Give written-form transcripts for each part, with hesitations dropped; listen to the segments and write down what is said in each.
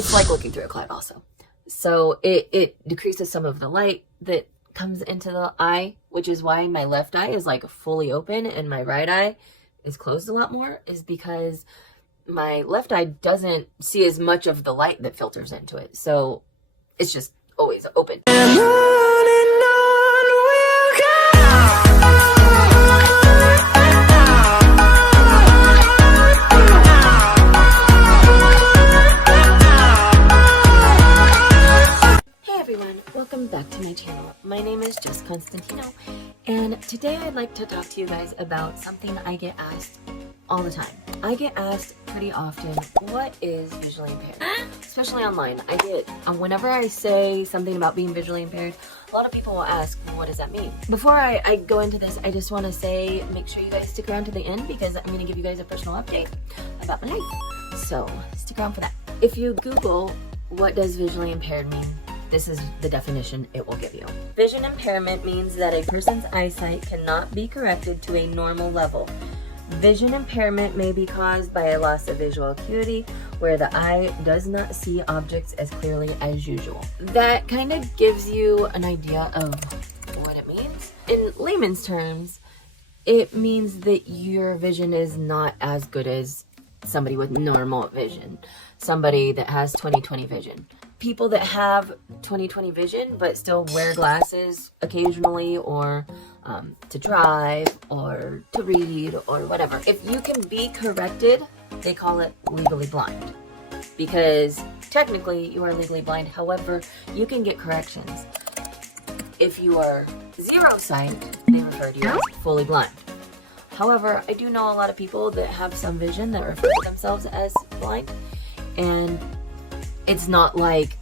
it's like looking through a cloud also. So it decreases some of the light that comes into the eye, which is why my left eye is like fully open and my right eye is closed a lot more, is because my left eye doesn't see as much of the light that filters into it. So it's just always open. Welcome back to my channel. My name is Just Constantino, and today I'd like to talk to you guys about something I get asked all the time. I get asked pretty often, what is visually impaired? Especially online. I get, whenever I say something about being visually impaired, a lot of people will ask, well, what does that mean? Before I go into this, I just want to say, make sure you guys stick around to the end because I'm going to give you guys a personal update about my life. So stick around for that. If you Google, what does visually impaired mean? This is the definition it will give you. Vision impairment means that a person's eyesight cannot be corrected to a normal level. Vision impairment may be caused by a loss of visual acuity, where the eye does not see objects as clearly as usual. That kind of gives you an idea of what it means. In layman's terms, it means that your vision is not as good as somebody with normal vision, somebody that has 20/20 vision. People that have 20/20 vision but still wear glasses occasionally, or to drive or to read or whatever. If you can be corrected, they call it legally blind, because technically you are legally blind. However, you can get corrections. If you are zero sight, they refer to you as fully blind. However, I do know a lot of people that have some vision that refer to themselves as blind, and it's not like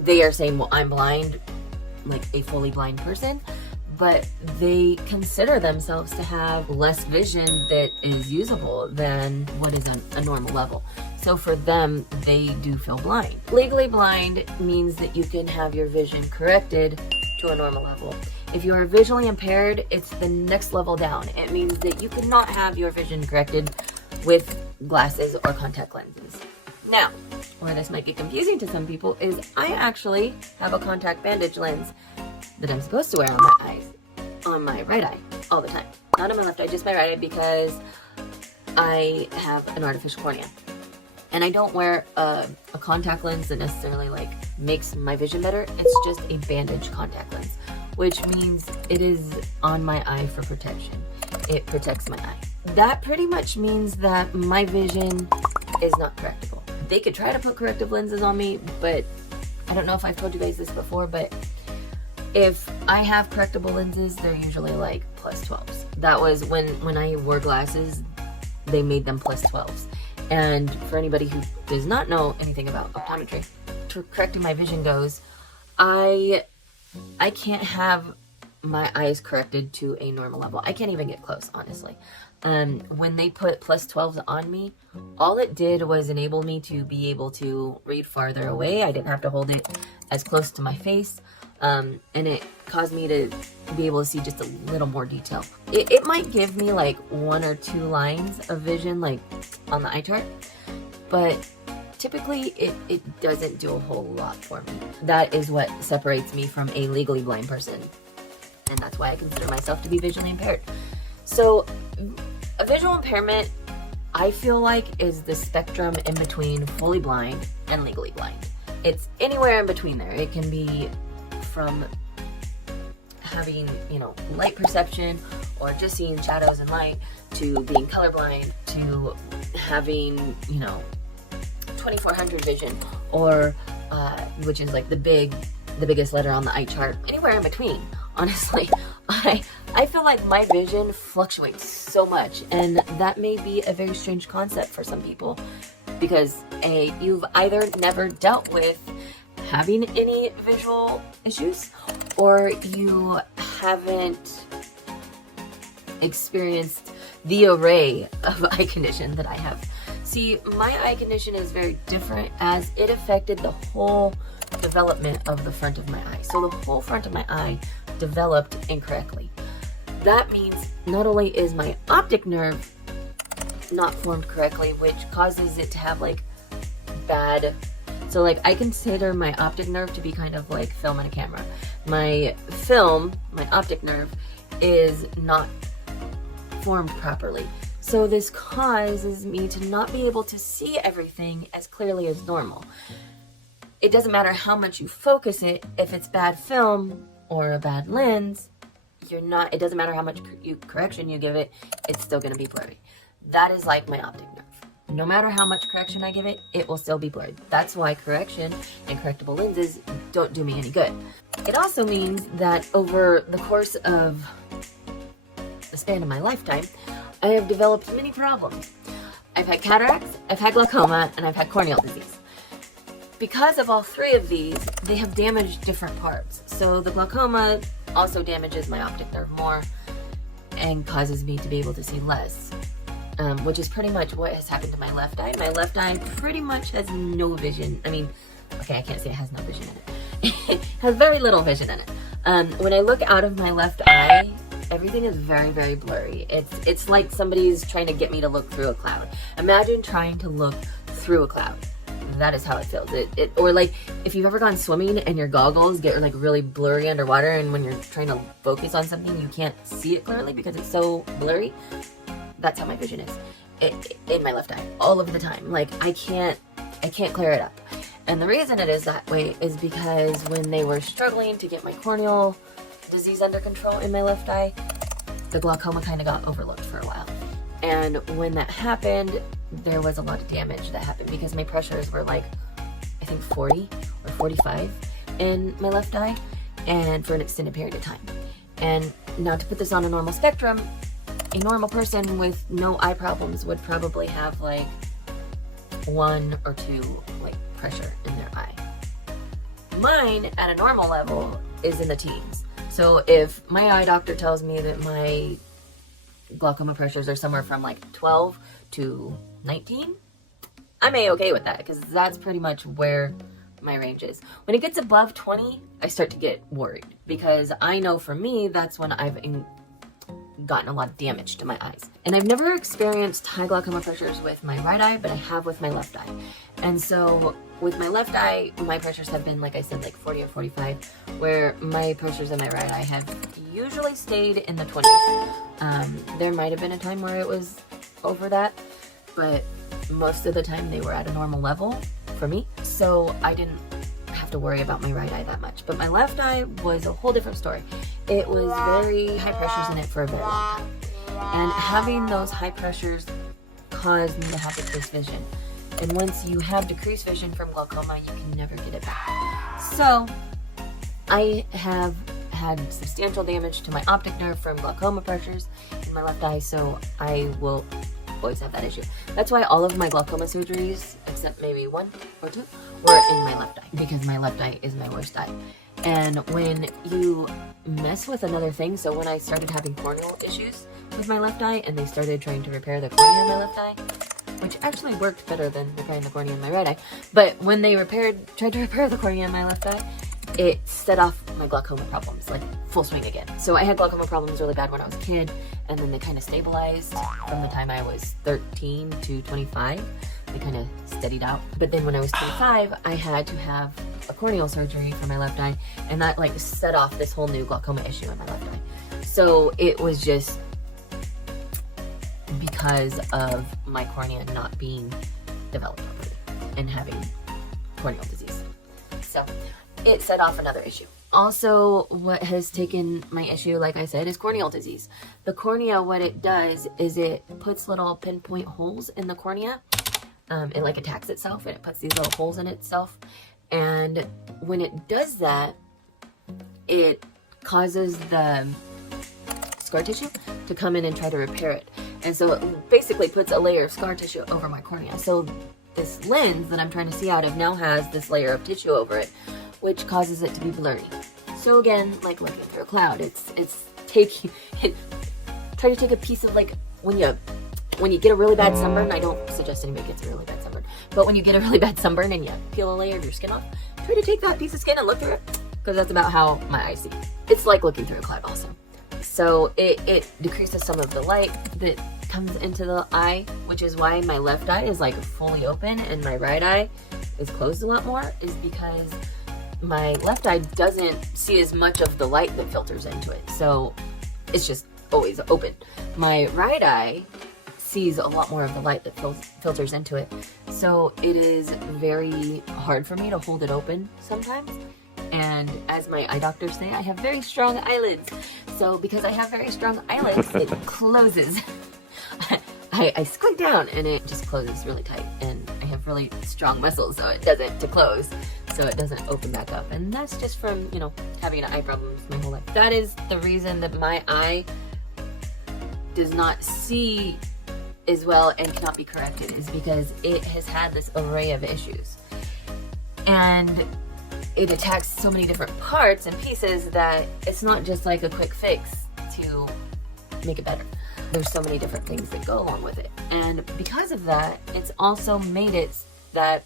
they are saying, well, I'm blind, like a fully blind person, but they consider themselves to have less vision that is usable than what is a normal level. So for them, they do feel blind. Legally blind means that you can have your vision corrected to a normal level. If you are visually impaired, it's the next level down. It means that you cannot have your vision corrected with glasses or contact lenses. Now, where this might get confusing to some people is I actually have a contact bandage lens that I'm supposed to wear on my eyes, on my right eye, all the time. Not on my left eye, just my right eye, because I have an artificial cornea. And I don't wear a contact lens that necessarily like makes my vision better. It's just a bandage contact lens, which means it is on my eye for protection. It protects my eye. That pretty much means that my vision is not correctable. They could try to put corrective lenses on me, but I don't know if I've told you guys this before, but if I have correctable lenses, they're usually like +12s. That was when I wore glasses, they made them +12s. And for anybody who does not know anything about optometry, to correcting my vision goes, I can't have my eyes corrected to a normal level. I can't even get close, honestly. When they put +12s on me, all it did was enable me to be able to read farther away. I didn't have to hold it as close to my face, and it caused me to be able to see just a little more detail. It might give me like 1 or 2 lines of vision, like on the eye chart, but typically it doesn't do a whole lot for me. That is what separates me from a legally blind person, and that's why I consider myself to be visually impaired. So a visual impairment, I feel like, is the spectrum in between fully blind and legally blind. It's anywhere in between there. It can be from having, light perception or just seeing shadows and light, to being colorblind, to having, 2400 vision, or which is like the biggest letter on the eye chart. Anywhere in between, honestly. I feel like my vision fluctuates so much, and that may be a very strange concept for some people, because you've either never dealt with having any visual issues, or you haven't experienced the array of eye condition that I have. See, my eye condition is very different, as it affected the whole development of the front of my eye. So the whole front of my eye developed incorrectly. That means not only is my optic nerve not formed correctly, which causes it to have like bad So like I consider my optic nerve to be kind of like film and a camera. My optic nerve is not formed properly. So this causes me to not be able to see everything as clearly as normal. It doesn't matter how much you focus it, if it's bad film or a bad lens, it doesn't matter how much correction you give it, it's still gonna be blurry. That is like my optic nerve. No matter how much correction I give it, it will still be blurred. That's why correction and correctable lenses don't do me any good. It also means that over the course of the span of my lifetime, I have developed many problems. I've had cataracts, I've had glaucoma, and I've had corneal disease. Because of all three of these, they have damaged different parts. So the glaucoma also damages my optic nerve more and causes me to be able to see less, which is pretty much what has happened to my left eye. My left eye pretty much has no vision. I mean, okay, I can't say it has no vision in it. It has very little vision in it. When I look out of my left eye, everything is very, very blurry. It's like somebody's trying to get me to look through a cloud. Imagine trying to look through a cloud. That is how it feels. Or like if you've ever gone swimming and your goggles get like really blurry underwater, and when you're trying to focus on something you can't see it clearly because it's so blurry. That's how my vision is in my left eye all of the time. Like I can't clear it up. And the reason it is that way is because when they were struggling to get my corneal disease under control in my left eye, the glaucoma kind of got overlooked for a while. And when that happened, there was a lot of damage that happened because my pressures were like, I think 40 or 45 in my left eye, and for an extended period of time. And now to put this on a normal spectrum, a normal person with no eye problems would probably have like 1 or 2 like pressure in their eye. Mine at a normal level is in the teens. So if my eye doctor tells me that my glaucoma pressures are somewhere from like 12 to 19, I'm a-okay with that because that's pretty much where my range is. When it gets above 20, I start to get worried because I know for me, that's when I've gotten a lot of damage to my eyes. And I've never experienced high glaucoma pressures with my right eye, but I have with my left eye. And so with my left eye, my pressures have been, like I said, like 40 or 45, where my pressures in my right eye have usually stayed in the 20s. There might have been a time where it was over that, but most of the time they were at a normal level for me. So I didn't have to worry about my right eye that much. But my left eye was a whole different story. It was very high pressures in it for a very long time. And having those high pressures caused me to have decreased vision. And once you have decreased vision from glaucoma, you can never get it back. So I have had substantial damage to my optic nerve from glaucoma pressures in my left eye, so I will always have that issue. That's why all of my glaucoma surgeries, except maybe 1 or 2, were in my left eye, because my left eye is my worst eye. And when you mess with another thing, so when I started having corneal issues with my left eye and they started trying to repair the cornea in my left eye, which actually worked better than repairing the cornea in my right eye, but when they tried to repair the cornea in my left eye, it set off my glaucoma problems, like full swing again. So I had glaucoma problems really bad when I was a kid, and then they kind of stabilized from the time I was 13 to 25. They kind of steadied out. But then when I was 25, I had to have a corneal surgery for my left eye, and that like set off this whole new glaucoma issue in my left eye. So it was just because of my cornea not being developed properly and having corneal disease. So it set off another issue. Also, what has taken my issue, like I said, is corneal disease. The cornea, what it does is it puts little pinpoint holes in the cornea. It like attacks itself, and it puts these little holes in itself. And when it does that, it causes the scar tissue to come in and try to repair it. And so it basically puts a layer of scar tissue over my cornea. So this lens that I'm trying to see out of now has this layer of tissue over it, which causes it to be blurry. So again, like looking through a cloud, try to take a piece of, like when you get a really bad sunburn. I don't suggest anybody gets a really bad sunburn, but when you get a really bad sunburn and you peel a layer of your skin off, try to take that piece of skin and look through it, because that's about how my eyes see. It's like looking through a cloud also. So it decreases some of the light that comes into the eye, which is why my left eye is like fully open and my right eye is closed a lot more is because my left eye doesn't see as much of the light that filters into it. So it's just always open. My right eye sees a lot more of the light that filters into it. So it is very hard for me to hold it open sometimes. And as my eye doctors say, I have very strong eyelids. So because I have very strong eyelids, it closes. I squint down and it just closes really tight. And I have really strong muscles, so it doesn't to close. So it doesn't open back up. And that's just from, you know, having eye problems my whole life. That is the reason that my eye does not see as well and cannot be corrected, is because it has had this array of issues. And it attacks so many different parts and pieces that it's not just like a quick fix to make it better. There's so many different things that go along with it. And because of that, it's also made it that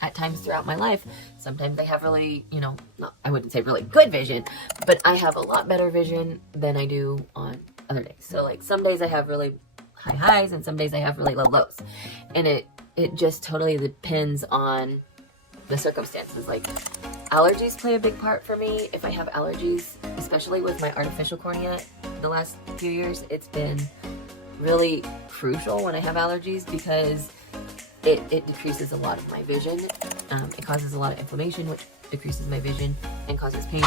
at times throughout my life, sometimes I have really, you know, I wouldn't say really good vision, but I have a lot better vision than I do on other days. So like some days I have really high highs and some days I have really low lows. And it just totally depends on the circumstances. Like allergies play a big part for me. If I have allergies, especially with my artificial cornea, the last few years, it's been really crucial when I have allergies because it decreases a lot of my vision. It causes a lot of inflammation, which decreases my vision and causes pain.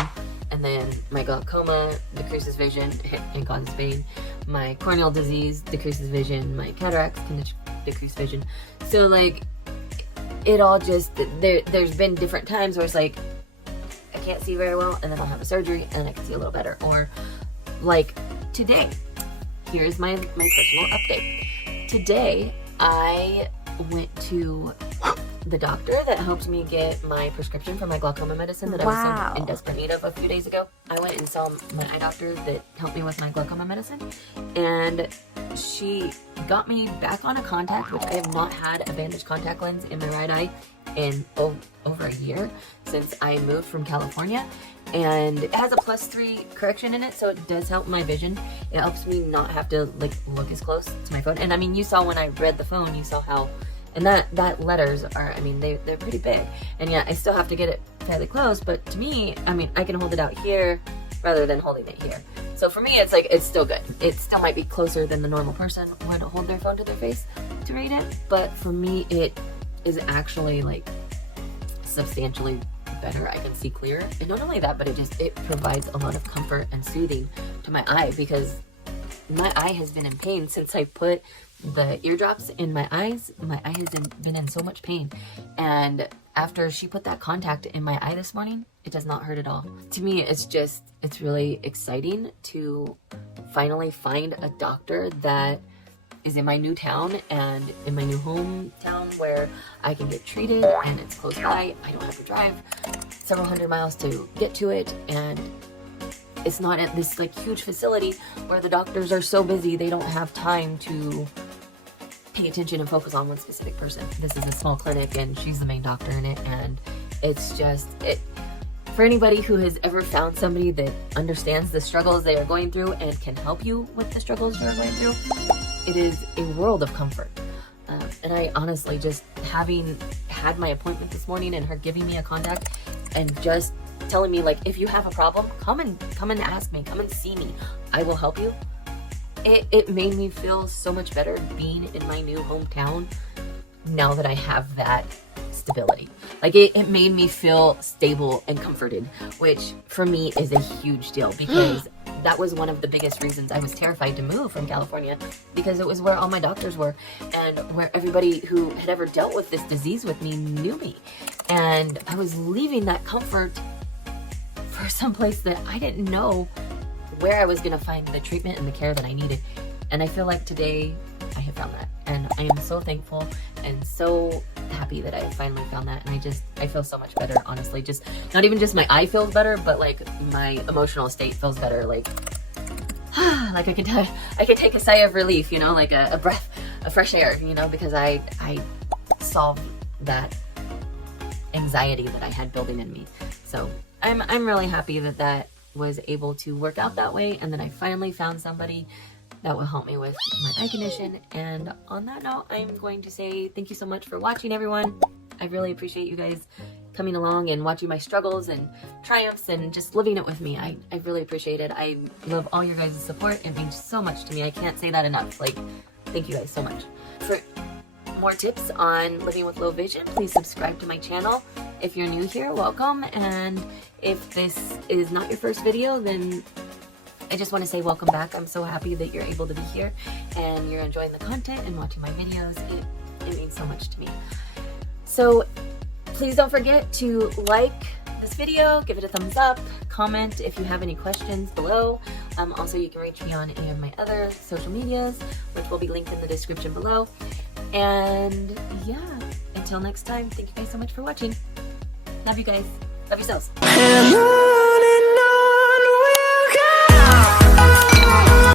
And then my glaucoma decreases vision and causes pain. My corneal disease decreases vision. My cataracts can decrease vision. So like, it all just, there's been different times where it's like, I can't see very well, and then I'll have a surgery and I can see a little better. Or like today, here's my personal update. Today, I went to the doctor that helped me get my prescription for my glaucoma medicine that I was in desperate need of a few days ago. I went and saw my eye doctor that helped me with my glaucoma medicine, and she got me back on a contact, which I have not had a bandaged contact lens in my right eye in over a year since I moved from California. And it has a +3 correction in it, so it does help my vision. It helps me not have to like look as close to my phone. And I mean, you saw when I read the phone, you saw how, and that letters are, I mean, they're pretty big. And yeah, I still have to get it fairly close, but to me, I mean, I can hold it out here rather than holding it here. So for me, it's like, it's still good. It still might be closer than the normal person would hold their phone to their face to read it. But for me, it is actually like substantially better. I can see clearer. And not only that, but it provides a lot of comfort and soothing to my eye, because my eye has been in pain since I put the eardrops in my eyes. My eye has been in so much pain. And after she put that contact in my eye this morning, it does not hurt at all. To me, it's really exciting to finally find a doctor that is in my new town and in my new hometown where I can get treated and it's close by. I don't have to drive several hundred miles to get to it, and it's not at this like huge facility where the doctors are so busy they don't have time to pay attention and focus on one specific person. This is a small clinic and she's the main doctor in it, and it's just for anybody who has ever found somebody that understands the struggles they are going through and can help you with the struggles you're going through, it is a world of comfort. And I honestly, just having had my appointment this morning and her giving me a contact and just telling me like, if you have a problem, come and ask me, come and see me, I will help you. It made me feel so much better being in my new hometown now that I have that stability. Like it made me feel stable and comforted, which for me is a huge deal, because that was one of the biggest reasons I was terrified to move from California, because it was where all my doctors were and where everybody who had ever dealt with this disease with me knew me. And I was leaving that comfort for someplace that I didn't know where I was going to find the treatment and the care that I needed. And I feel like today I have found that. And I am so thankful and so happy that I finally found that. And I feel so much better, honestly. Just not even just my eye feels better, but like my emotional state feels better. Like like I could take a sigh of relief, you know, like a breath of fresh air, you know, because I solved that anxiety that I had building in me. So I'm really happy that was able to work out that way, and then I finally found somebody that will help me with my eye condition. And on that note, I'm going to say thank you so much for watching, everyone. I really appreciate you guys coming along and watching my struggles and triumphs and just living it with me. I really appreciate it. I love all your guys' support. It means so much to me. I can't say that enough. Like, thank you guys so much. For more tips on living with low vision, please subscribe to my channel. If you're new here, welcome. And if this is not your first video, then I just want to say welcome back. I'm so happy that you're able to be here and you're enjoying the content and watching my videos. It means so much to me. So please don't forget to like this video, give it a thumbs up, comment if you have any questions below. Also, you can reach me on any of my other social medias, which will be linked in the description below. And yeah, until next time, thank you guys so much for watching. Love you guys. Love yourselves.